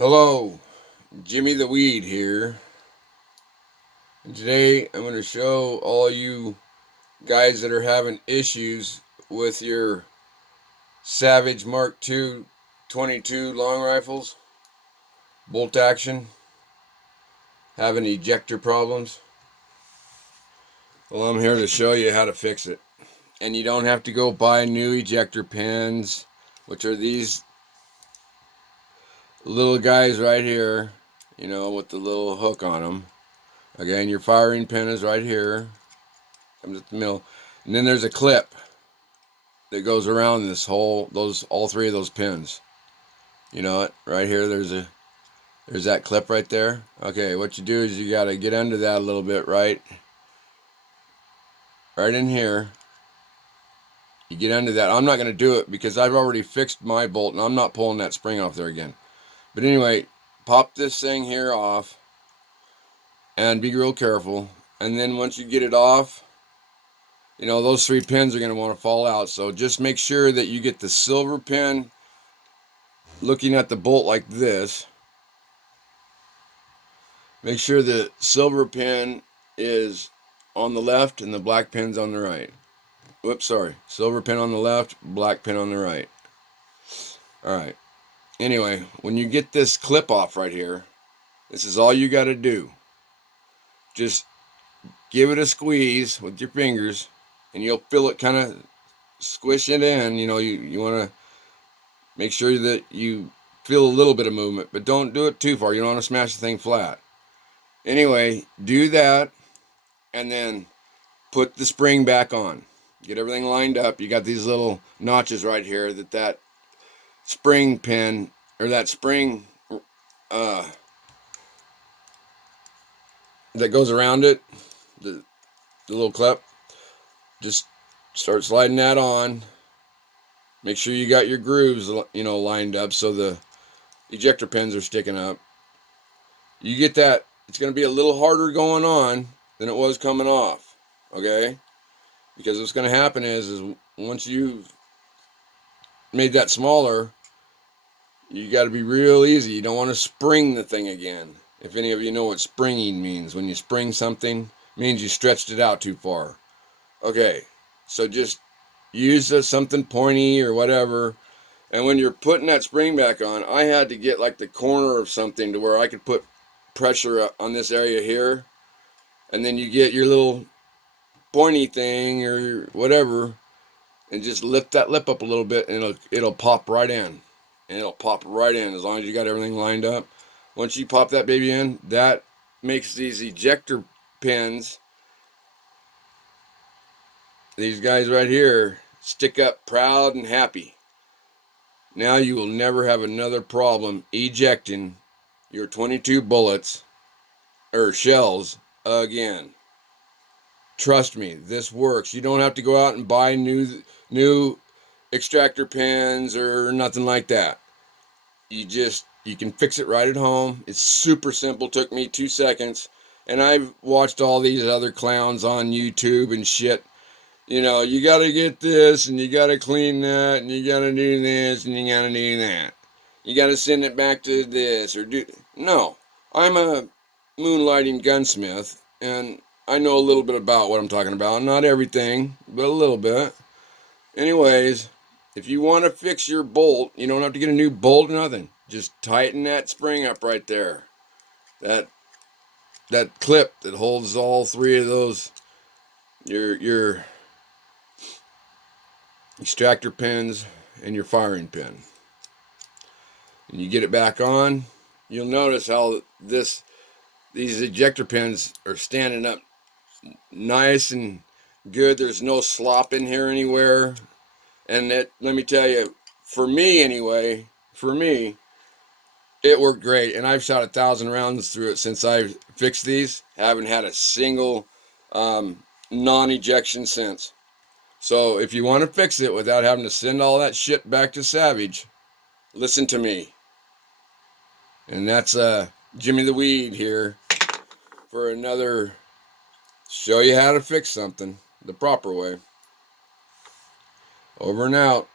Hello, Jimmy the Weed here. And today I'm going to show all you guys that are having issues with your Savage Mark II 22 long rifles, bolt action, having ejector problems. Well, I'm here to show you how to fix it. And you don't have to go buy new ejector pins, which are these little guys right here, with the little hook on them. Again, your firing pin is right here. Comes at the middle. And then there's a clip that goes around all three of those pins. You know it? Right here, there's that clip right there. Okay, what you do is you gotta get under that a little bit, right in here. You get under that. I'm not gonna do it because I've already fixed my bolt and I'm not pulling that spring off there again. But anyway, pop this thing here off and be real careful. And then once you get it off, those three pins are going to want to fall out. So just make sure that you get the silver pin looking at the bolt like this. Make sure the silver pin is on the left and the black pin's on the right. Whoops, sorry. Silver pin on the left, black pin on the right. Alright. Anyway, when you get this clip off right here, this is all you got to do. Just give it a squeeze with your fingers and you'll feel it kind of squish it in. You want to make sure that you feel a little bit of movement, but don't do it too far. You don't want to smash the thing flat. Anyway, do that and then put the spring back on. Get everything lined up. You got these little notches right here that spring pin or that spring that goes around it, the little clip. Just start sliding that on. Make sure you got your grooves, lined up so the ejector pins are sticking up. You get that, it's going to be a little harder going on than it was coming off, okay? Because what's going to happen is once you've made that smaller, you got to be real easy. You don't want to spring the thing again. If any of you know what springing means, when you spring something, it means you stretched it out too far. Okay, so just use something pointy or whatever. And when you're putting that spring back on, I had to get like the corner of something to where I could put pressure on this area here. And then you get your little pointy thing or whatever and just lift that lip up a little bit and it'll pop right in. And it'll pop right in as long as you got everything lined up. Once you pop that baby in, that makes these ejector pins, these guys right here, stick up proud and happy. Now you will never have another problem ejecting your 22 bullets or shells again. Trust me, this works. You don't have to go out and buy new extractor pins or nothing like that. You can fix it right at home. It's super simple. Took me 2 seconds. And I've watched all these other clowns on YouTube and shit. You gotta get this, and you gotta clean that, and you gotta do this, and you gotta do that. You gotta send it back to this, or do... No. I'm a moonlighting gunsmith, and I know a little bit about what I'm talking about. Not everything, but a little bit. Anyways, if you want to fix your bolt, you don't have to get a new bolt or nothing. Just tighten that spring up right there. That clip that holds all three of those, your extractor pins and your firing pin. And you get it back on, you'll notice how these ejector pins are standing up nice and good. There's no slop in here anywhere. And let me tell you, for me anyway, it worked great. And I've shot 1,000 rounds through it since I've fixed these. Haven't had a single non-ejection since. So if you want to fix it without having to send all that shit back to Savage, listen to me. And that's Jimmy the Weed here for another show you how to fix something the proper way. Over and out.